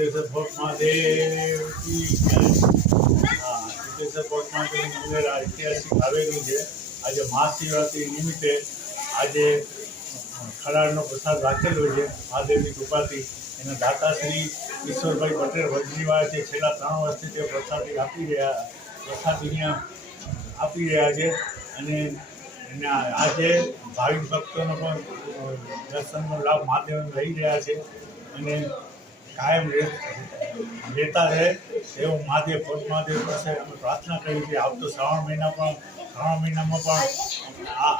Siddheshwar fort Mahadev કી જય। Siddheshwar fort મહાદેવનું મંદિર આ ઐતિહાસિક આવેલું છે। આજે મહાશિવરાત્રિ નિમિત્તે આજે ખરાડનો પ્રસાદ રાખેલો છે મહાદેવની કૃપાથી। એના દાતા શ્રી ઈશ્વરભાઈ પટેલ વજનીવાળા છે, છેલ્લા 3 વર્ષથી તે પ્રસાદી આપી રહ્યા છે અને આજે ભાવિક ભક્તોનો પણ દર્શનનો લાભ મહાદેવ લઈ રહ્યા છે અને કાયમ લેતા રહે એવું મહાદેવ ફોર્ટ મહાદેવ પાસે અમે પ્રાર્થના કરી છે। આવતો શ્રાવણ મહિનામાં પણ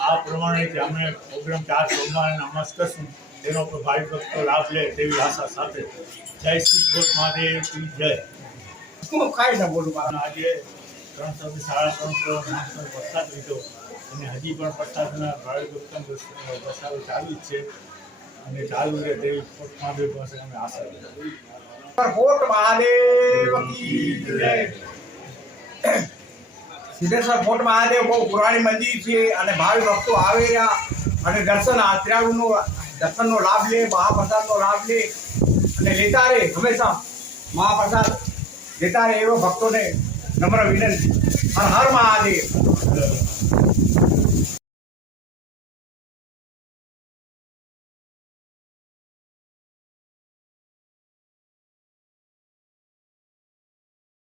આ પ્રમાણે જ અમે પ્રોગ્રામ 4 સોમવાર નમાઝ કરશું, તેનો પણ ભાવિક ભક્તો લાભ લે તેવી આશા સાથે। જય શ્રી ફોર્ટ મહાદેવ કી જય। આજે 300 થી 350 માણસો પ્રસાદ લીધો અને હજી પણ પ્રસાદના ભાવિક ભક્તોનો પ્રસાદ ચાલુ જ છે અને ચાલુ રહે તેવી ફોર્ટ મહાદેવ પાસે અમે આશા રાખીએ। ફોર્ટ મહાદેવ કી જય। સિદ્ધેશ્વર ફોર્ટ મહાદેવ બહુ પુરાણી મંદિર છે અને ભાવિ ભક્તો આવે અને દર્શનનો લાભ લે, મહાપ્રસાદનો લાભ લે અને લેતા રહે, હંમેશા મહાપ્રસાદ લેતા રહે એવો ભક્તોને નમ્ર વિનંતી। હર હર મહાદેવ।